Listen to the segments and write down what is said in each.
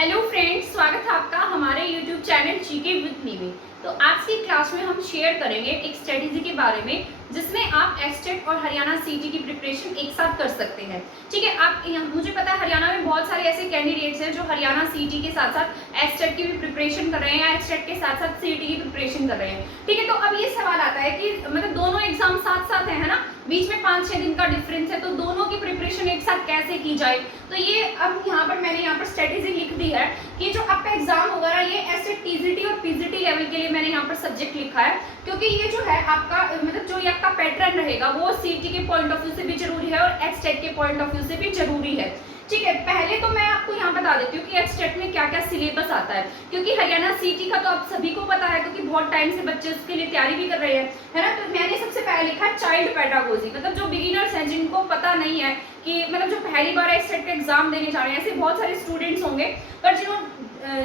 Hello friends, स्वागत है आपका हमारे YouTube channel GK with me में। तो आज की क्लास में हम शेयर करेंगे एक स्ट्रेटेजी के बारे में जिसमें आप एस्टेट और हरियाणा सीटी की प्रिपरेशन एक साथ कर सकते हैं। ठीक है, आप मुझे पता है हरियाणा में बहुत सारे ऐसे कैंडिडेट्स हैं जो हरियाणा सीटी के साथ साथ एस्टेट की भी प्रिपरेशन कर रहे हैं या एस्टेट के साथ साथ सीटी की प्रिपरेशन कर रहे हैं। ठीक है, तो अब ये सवाल आता है कि मतलब दोनों एग्जाम साथ साथ है ना, बीच में 5-6 दिन का डिफरेंस है, तो दोनों की प्रिपरेशन एक साथ कैसे की जाए। तो ये अब मैंने यहाँ पर स्ट्रेटेजी लिख दी है कि जो आपका एग्जाम होगा ना, ये एस्टेट टीजीटी और पीजीटी लेवल के लिए मैंने यहाँ पर सब्जेक्ट लिखा है, क्योंकि ये जो है आपका मतलब जो ये आपका पैटर्न रहेगा वो सीटी के पॉइंट ऑफ व्यू से भी जरूरी है और एस्टेट के पॉइंट ऑफ व्यू से भी जरूरी है। ठीक है, पहले तो मैं आपको यहाँ बता देती हूँ कि एस्टेट में क्या क्या सिलेबस आता है, क्योंकि हरियाणा सीटी का तो आप सभी को पता है, क्योंकि बहुत टाइम से बच्चे उसके लिए तैयारी भी कर रहे हैं, है ना। तो मैंने सबसे पहले लिखा है चाइल्ड पेडागोजी, मतलब जो बिगिनर्स हैं, जिनको पता नहीं है कि मतलब जो पहली बार एस्टेट का एग्जाम देने जा रहे हैं, ऐसे बहुत सारे स्टूडेंट्स होंगे, पर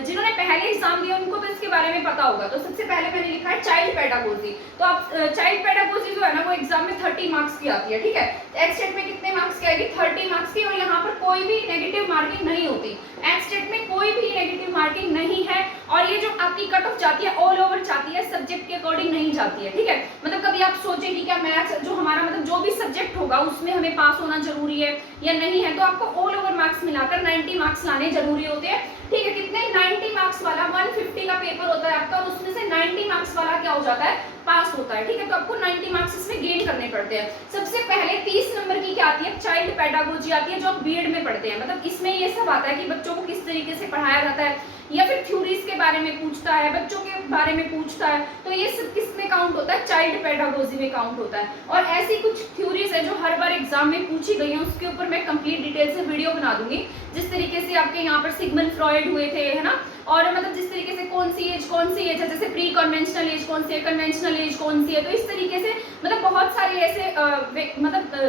जिन्होंने पहले एग्जाम दिया उनको तो इसके बारे में पता होगा। तो सबसे पहले मैंने लिखा है चाइल्ड पेडागोजी। तो आप चाइल्ड पेडागोजी जो है ना, वो एग्जाम में 30 मार्क्स की आती है। ठीक है, एस्टेट में कितने मार्क्स की आएगी? 30 मार्क्स की, और यहाँ पर कोई भी नेगेटिव मार्किंग नहीं होती। एस्टेट में कोई भी नेगेटिव मार्किंग नहीं है, और ये जो आपकी कट ऑफ जाती है ऑल ओवर जाती है, सब्जेक्ट के अकॉर्डिंग नहीं जाती है। ठीक है, मतलब कभी आप सोचे कि क्या मैथ्स जो हमारा मतलब जो भी सब्जेक्ट होगा उसमें हमें पास होना जरूरी है या नहीं है, तो आपको ऑल ओवर मार्क्स मिलाकर 90 मार्क्स लाने जरूरी होते हैं। ठीक है, कितने? 90 मार्क्स वाला 150 का पेपर होता है आपका, और उसमें से 90 मार्क्स वाला क्या हो जाता है? पास होता है। ठीक है, तो आपको 90 मार्क्स इसमें गेन करने पड़ते हैं। सबसे पहले 30 नंबर की क्या आती है? चाइल्ड पेडागोजी आती है, जो आप बीएड में पढ़ते हैं। मतलब इसमें ये सब आता है कि बच्चों को किस तरीके से पढ़ाया जाता है, या फिर थ्योरीज के बारे में पूछता है, बच्चों के बारे में पूछता है, तो ये सब किस में काउंट होता है? चाइल्ड पेडागोजी में काउंट होता है। और ऐसी कुछ थ्योरीज है जो हर बार एग्जाम में पूछी गई है, उसके ऊपर मैं कंप्लीट डिटेल से वीडियो बना दूंगी, जिस तरीके से आपके यहाँ पर सिगमंड फ्रॉइड हुए थे, है ना, और मतलब जिस तरीके से कौन सी एज है, जैसे प्री कन्वेंशनल एज कौन सी है, कन्वेंशनल एज कौन सी है। तो इस तरीके से मतलब बहुत सारे ऐसे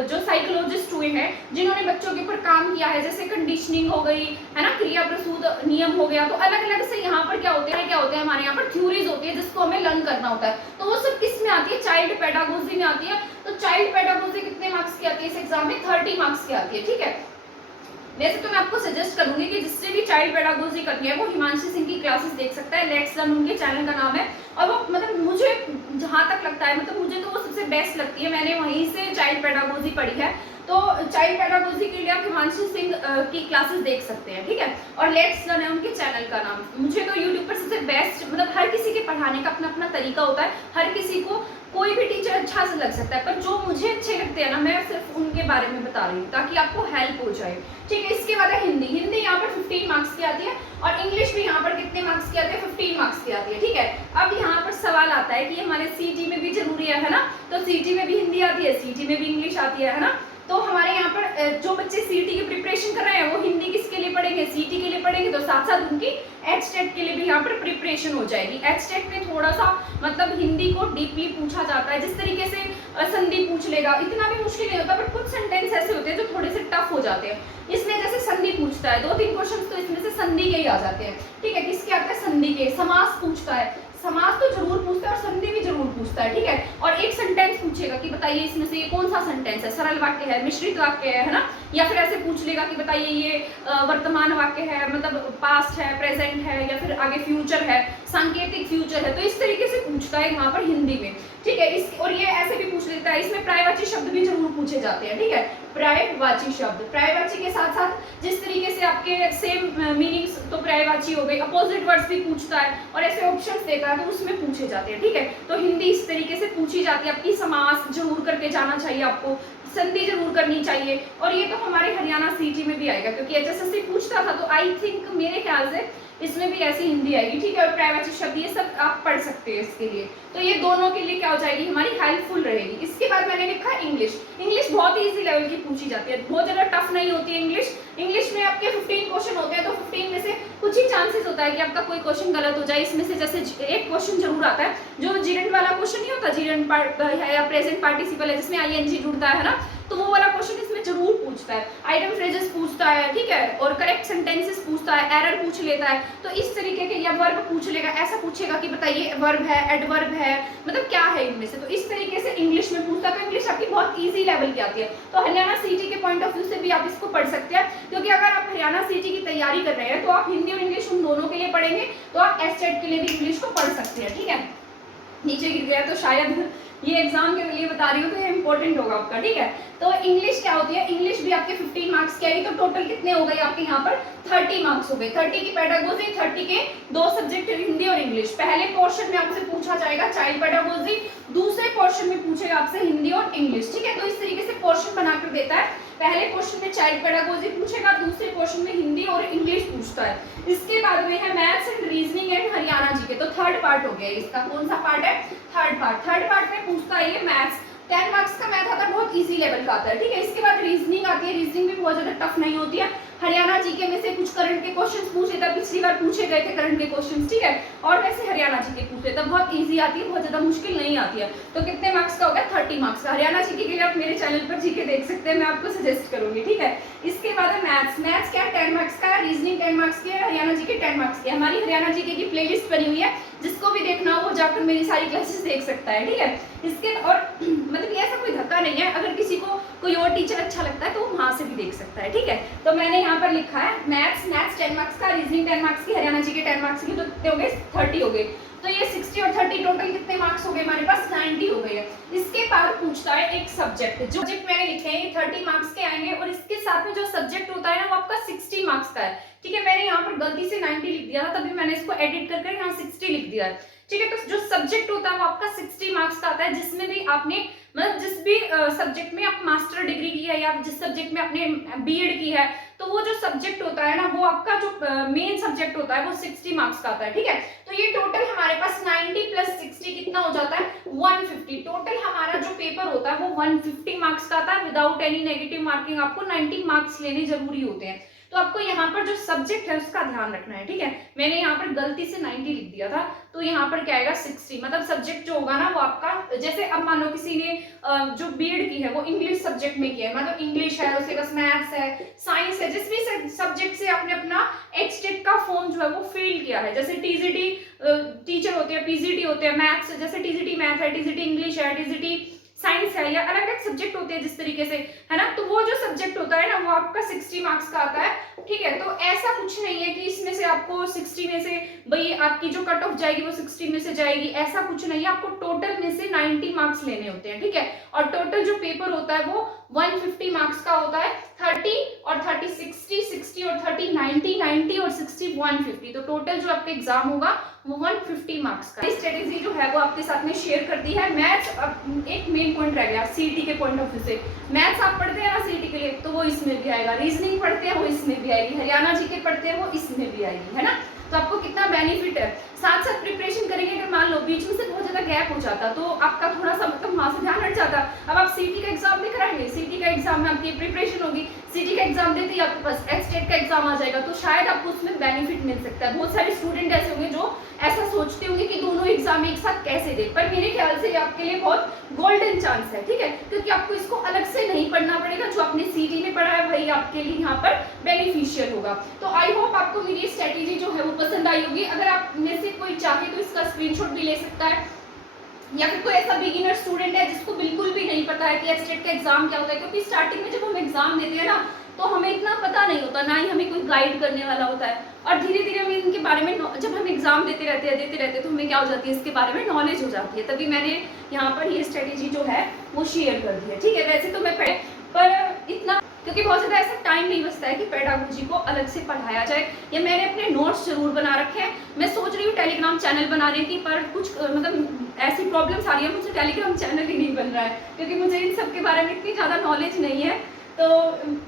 जो साइकोलॉजिस्ट हुए हैं जिन्होंने बच्चों के ऊपर काम किया है, जैसे कंडीशनिंग हो गई, है ना, क्रिया प्रसूत नियम हो गया। तो अलग अलग से यहाँ पर क्या होते हैं हमारे यहाँ पर थ्योरीज होती है जिसको हमें लर्न करना होता है। तो वो सब किस में आती है? चाइल्ड पेडागोजी में आती है। तो चाइल्ड पेडागोजी कितने मार्क्स की आती है इस एग्जाम में? 30 मार्क्स की आती है। ठीक है, वैसे तो मैं आपको सजेस्ट करूंगी कि जिससे भी चाइल्ड पेडागोजी करनी है वो हिमांशी सिंह की क्लासेस देख सकता है। लेट्स लर्न उनके चैनल का नाम है, और वो मतलब मुझे जहां तक लगता है, मतलब मुझे तो वो सबसे बेस्ट लगती है। मैंने वहीं से चाइल्ड पेडागोजी पढ़ी है, तो चाइल्ड पेडागोजी के लिए आप हिमांशी सिंह की क्लासेस देख सकते हैं। ठीक है, और लेट्स लर्न है उनके चैनल का नाम। मुझे तो यूट्यूब पर सबसे बेस्ट, मतलब हर किसी के पढ़ाने का अपना अपना तरीका होता है, हर किसी को कोई भी टीचर अच्छा से लग सकता है, पर जो मुझे अच्छे लगते हैं ना, मैं सिर्फ उनके बारे में बता रही हूँ ताकि आपको हेल्प हो जाए। ठीक है, इसके बाद है हिंदी यहाँ पर 15 मार्क्स की आती है, और इंग्लिश भी यहाँ पर कितने मार्क्स की आती है? 15 मार्क्स की आती है। ठीक है, अब यहाँ पर सवाल आता है कि हमारे सीटी में भी जरूरी है ना, तो सीटी में भी हिंदी आती है, सीटी में भी इंग्लिश आती है ना। तो हमारे यहाँ पर जो बच्चे सीटी की प्रिपरेशन कर रहे हैं वो हिंदी किसके लिए पढ़ेंगे? सीटी के लिए पढ़ेंगे, तो साथ साथ उनकी एचटेट के लिए भी यहाँ पर प्रिपरेशन हो जाएगी। एचटेट में थोड़ा सा मतलब हिंदी को डीपली पूछा जाता है, जिस तरीके से संधि पूछ लेगा, इतना भी मुश्किल नहीं होता, पर कुछ सेंटेंस ऐसे होते हैं जो थोड़े से टफ हो जाते हैं। इसमें जैसे संधि पूछता है, 2-3 क्वेश्चन तो इसमें से संधि के ही आ जाते हैं। ठीक है, किसके आते हैं? संधि के। समास पूछता है, समास तो जरूर पूछता है और संधि भी जरूर पूछता है। ठीक है, और एक सेंटेंस पूछेगा कि बताइए इसमें से ये कौन सा सेंटेंस है, सरल वाक्य है, मिश्रित वाक्य है ना, या फिर ऐसे पूछ लेगा कि बताइए ये वर्तमान वाक्य है, मतलब पास्ट है, प्रेजेंट है, या फिर आगे फ्यूचर है, सांकेतिक फ्यूचर है। तो इस तरीके से पूछता है यहाँ पर हिंदी में। ठीक है, और ये ऐसे भी पूछ लेता है, इसमें पर्यायवाची शब्द भी जरूर पूछे जाते हैं। ठीक है, पर्यायवाची शब्द, पर्यायवाची के साथ साथ जिस तरीके से आपके सेम मीनिंग्स, तो पर्यायवाची हो गई, अपोजिट वर्ड्स भी पूछता है, और ऐसे ऑप्शंस देता है, तो उसमें पूछे जाते हैं। ठीक है, तो हिंदी इस तरीके से पूछी जाती है। आपकी समास जरूर करके जाना चाहिए, आपको संधि जरूर करनी चाहिए, और ये तो हमारे हरियाणा सीटी में भी आएगा, क्योंकि एचएसएससी पूछता था, तो आई थिंक मेरे ख्याल से इसमें भी ऐसी हिंदी आएगी। ठीक है, और पर्यायवाची शब्द ये सब आप पढ़ सकते हैं इसके लिए, तो ये दोनों के लिए क्या हो जाएगी? हमारी हेल्पफुल रहेगी। इसके बाद मैंने लिखा इंग्लिश। इंग्लिश बहुत ही इजी लेवल की पूछी जाती है, बहुत ज़्यादा टफ नहीं होती है इंग्लिश। इंग्लिश में आपके 15 क्वेश्चन होते हैं, तो 15 में से कुछ ही चांसेस होता है कि आपका कोई क्वेश्चन गलत हो जाए। इसमें से जैसे एक क्वेश्चन जरूर आता है, जो जीरेंड वाला क्वेश्चन नहीं होता, जीरेंड है या प्रेजेंट पार्टिसिपल है जिसमें आईएनजी जुड़ता है ना, तो वो वाला क्वेश्चन इसमें जरूर पूछता है। आइटम फ्रेजेस पूछता है, ठीक है, और करेक्ट सेंटेंसेस पूछता है, एरर पूछ लेता है। तो इस तरीके के, या वर्ब पूछ लेगा, ऐसा पूछेगा कि बताइए वर्ब है, एडवर्ब है, मतलब क्या है इनमें से। तो इस तरीके से इंग्लिश में पूछता है। तो इंग्लिश आपकी बहुत ईजी लेवल की आती है। तो हरियाणा सीटी के पॉइंट ऑफ व्यू से भी आप इसको पढ़ सकते हैं, क्योंकि अगर आप हरियाणा सीटी की तैयारी कर रहे हैं तो आप हिंदी और इंग्लिश उन दोनों के लिए पढ़ेंगे, तो आप एस्टेट के लिए भी इंग्लिश को पढ़ सकते हैं। ठीक है, नीचे गिर गया तो शायद ये एग्जाम के लिए बता रही हूँ, तो ये इंपॉर्टेंट होगा आपका। ठीक है, तो इंग्लिश क्या होती है, इंग्लिश भी आपके 15 मार्क्स की आएगी। तो टोटल कितने हो गए आपके यहाँ पर 30 मार्क्स हो गए। 30 की पेडागोजी, 30 के 2 सब्जेक्ट हिंदी और इंग्लिश। पहले पोर्शन में आपसे पूछा जाएगा चाइल्ड पेडागोजी, दूसरे पोर्शन में पूछेगा आपसे हिंदी और इंग्लिश। ठीक है, तो इस तरीके से पोर्शन बनाकर देता है। पहले पोर्शन में चाइल्ड पेडागोजी पूछेगा, दूसरे पोर्शन में हिंदी और इंग्लिश पूछता है। इसके बाद में है maths and reasoning and Haryana G K. तो थर्ड पार्ट हो गया इसका। कौन सा पार्ट है, थर्ड पार्ट। थर्ड पार्ट में पूछता है ये मैथ्स। 10 मार्क्स का मैथ आता है, बहुत इजी लेवल का आता है। ठीक है, इसके बाद रीजनिंग आती है। रीजनिंग भी बहुत ज्यादा टफ नहीं होती है। हरियाणा जीके में से कुछ करंट के क्वेश्चंस पूछे थे, पिछली बार पूछे गए थे करंट के क्वेश्चंस। ठीक है, और वैसे हरियाणा जीके पूछे थे, बहुत इजी आती है, बहुत ज्यादा मुश्किल नहीं आती है। तो कितने मार्क्स का हो गया, 30 मार्क्स का। हरियाणा जीके के लिए आप मेरे चैनल पर जीके देख सकते हैं, मैं आपको सजेस्ट करूंगी। ठीक है, इसके बाद है मैथ्स। मैथ्स क्या 10 मार्क्स का है, रीजनिंग 10 मार्क्स की है, हरियाणा जीके 10 मार्क्स की है। हमारी हरियाणा जीके की प्लेलिस्ट बनी हुई है, जिसको भी देखना हो वो जाकर मेरी सारी क्लासेस देख सकता है। ठीक है, इसके और मतलब ये ऐसा कोई धक्का नहीं है, अगर किसी को कोई और टीचर अच्छा लगता है तो वो वहां से भी देख सकता है। ठीक है, तो मैंने यहाँ पर लिखा है मैथ्स 10 मार्क्स का, रीजनिंग 10 मार्क्स की, हरियाणा जी के 10 मार्क्स की। तो कितने हो गए, 30 हो गए। तो ये 60 और 30 टोटल कितने मार्क्स हो गए हमारे पास, 90 हो गए हैं। इसके बाद पूछता है एक सब्जेक्ट। जो सब्जेक्ट मैंने लिखे हैं ये 30 मार्क्स के आएंगे, और इसके साथ में जो सब्जेक्ट होता है ना वो आपका 60 मार्क्स का है। ठीक है, मैंने यहाँ पर गलती से 90 लिख दिया था, तभी मैंने इसको एडिट कर यहाँ 60 लिख दिया है। ठीक है, तो जो सब्जेक्ट होता है वो आपका 60 मार्क्स का आता है, जिसमें भी आपने मतलब जिस भी सब्जेक्ट में आप मास्टर डिग्री की है, या जिस सब्जेक्ट में आपने बीएड की है, तो वो जो सब्जेक्ट होता है ना वो आपका जो मेन सब्जेक्ट होता है वो 60 मार्क्स का आता है। ठीक है, तो ये टोटल हमारे पास 90 प्लस 60 कितना हो जाता है, 150। टोटल हमारा जो पेपर होता है वो 150 मार्क्स का आता है। विदाउट एनी नेगेटिव मार्किंग आपको 90 मार्क्स लेने जरूरी होते हैं। तो आपको यहाँ पर जो सब्जेक्ट है उसका ध्यान रखना है। ठीक है, मैंने यहाँ पर गलती से 90 लिख दिया था, तो यहाँ पर क्या आएगा 60। मतलब सब्जेक्ट जो होगा ना वो आपका, जैसे अब मान लो किसी ने जो बीएड की है वो इंग्लिश सब्जेक्ट में किया है, मतलब इंग्लिश है, उसके पास मैथ्स है, साइंस है, जिस भी सब्जेक्ट से आपने अपना एचटेट का फॉर्म जो है वो फिल किया है। जैसे टीजीटी टीचर होते हैं, पीजीटी होते हैं मैथ्स, जैसे टीजीटी मैथ है, टीजीटी इंग्लिश है, टीजीटी साइंस है, या अलग अलग सब्जेक्ट होते हैं जिस तरीके से, है ना। तो वो जो सब्जेक्ट होता है ना वो आपका 60 मार्क्स का आता है। ठीक है, तो ऐसा कुछ नहीं है कि इसमें से आपको 60 में से भाई आपकी जो कट ऑफ जाएगी वो 60 में से जाएगी, ऐसा कुछ नहीं है। आपको टोटल में से 90 मार्क्स लेने होते हैं। ठीक है, और टोटल जो पेपर होता है वो 150 मार्क्स का होता है। 30 और 30 60, 60 और 30 90, 90 और 60 150। तो टोटल जो आपका एग्जाम होगा वो 150 मार्क्स का। स्ट्रेटेजी जो है वो आपके साथ में शेयर कर दी है। मैथ्स अब एक मेन पॉइंट रह गया सीटी के पॉइंट ऑफ व्यू से। मैथ्स आप पढ़ते हैं ना सीटी के लिए, तो वो इसमें भी आएगा। रीजनिंग पढ़ते हैं वो इसमें भी आएगी। हरियाणा जी के पढ़ते हैं वो इसमें भी आएगी, है ना। तो आपको कितना बेनिफिट है। साथ साथ प्रिपरेशन करेंगे, अगर मान लो बीच में से बहुत ज्यादा गैप हो जाता तो आपका थोड़ा सा मतलब वहां से ध्यान हट जाता। अब आप सीटी का एग्जाम भी कराएंगे, सीटी का एग्जाम में आपकी प्रिपरेशन होगी, सीटी का एग्जाम देते ही आपके पास एचटेट का एग्जाम आ जाएगा, तो शायद आपको उसमें बेनिफिट मिल सकता है। बहुत सारे स्टूडेंट ऐसे होंगे जो ऐसा सोचते होंगे कि दोनों एग्जाम एक साथ कैसे दे, पर मेरे ख्याल से आपके लिए बहुत गोल्डन चांस है। ठीक है, क्योंकि आपको इसको अलग से नहीं पढ़ना पड़ेगा, जो आपने सीटी में पढ़ा है वही आपके लिए यहाँ पर बेनिफिशियल होगा। तो आई होप आपको मेरी स्ट्रेटेजी जो है वो पसंद आई होगी। अगर आप में से कोई चाहे तो इसका स्क्रीनशॉट भी ले सकता है, या फिर कोई ऐसा बिगिनर स्टूडेंट है जिसको बिल्कुल भी नहीं पता है कि एचटेट का एग्जाम क्या होता है, क्योंकि स्टार्टिंग में जब हम एग्जाम देते हैं ना तो हमें इतना पता नहीं होता, ना ही हमें कोई गाइड करने वाला होता है, और धीरे धीरे हमें इनके बारे में जब हम एग्जाम देते रहते हैं तो हमें क्या हो जाती है, इसके बारे में नॉलेज हो जाती है। तभी मैंने यहाँ पर ये स्ट्रेटेजी जो है वो शेयर कर दी है। ठीक है, वैसे तो मैं पर इतना, क्योंकि बहुत ज़्यादा ऐसा टाइम नहीं बचता है कि पेडागोजी को अलग से पढ़ाया जाए, या मैंने अपने नोट्स जरूर बना रखे हैं। मैं सोच रही हूँ टेलीग्राम चैनल बनाने की, पर कुछ मतलब ऐसी प्रॉब्लम्स आ रही है, मुझे टेलीग्राम चैनल ही नहीं बन रहा है, क्योंकि मुझे इन सब के बारे में इतनी ज़्यादा नॉलेज नहीं है। तो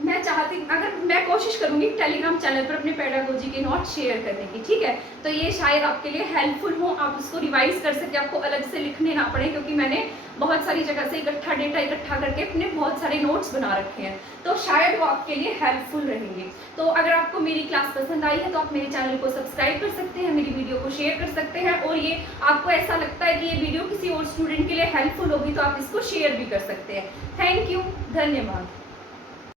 मैं चाहती, अगर मैं कोशिश करूँगी टेलीग्राम चैनल पर अपने पेडागोजी के नोट शेयर करने की, ठीक है। तो ये शायद आपके लिए हेल्पफुल हो, आप उसको रिवाइज कर सके, आपको अलग से लिखने ना पड़े, क्योंकि मैंने बहुत सारी जगह से इकट्ठा डेटा इकट्ठा करके अपने बहुत सारे नोट्स बना रखे हैं, तो शायद वो आपके लिए हेल्पफुल रहेंगे। तो अगर आपको मेरी क्लास पसंद आई है तो आप मेरे चैनल को सब्सक्राइब कर सकते हैं, मेरी वीडियो को शेयर कर सकते हैं, और ये आपको ऐसा लगता है कि ये वीडियो किसी और स्टूडेंट के लिए हेल्पफुल होगी तो आप इसको शेयर भी कर सकते हैं। थैंक यू, धन्यवाद।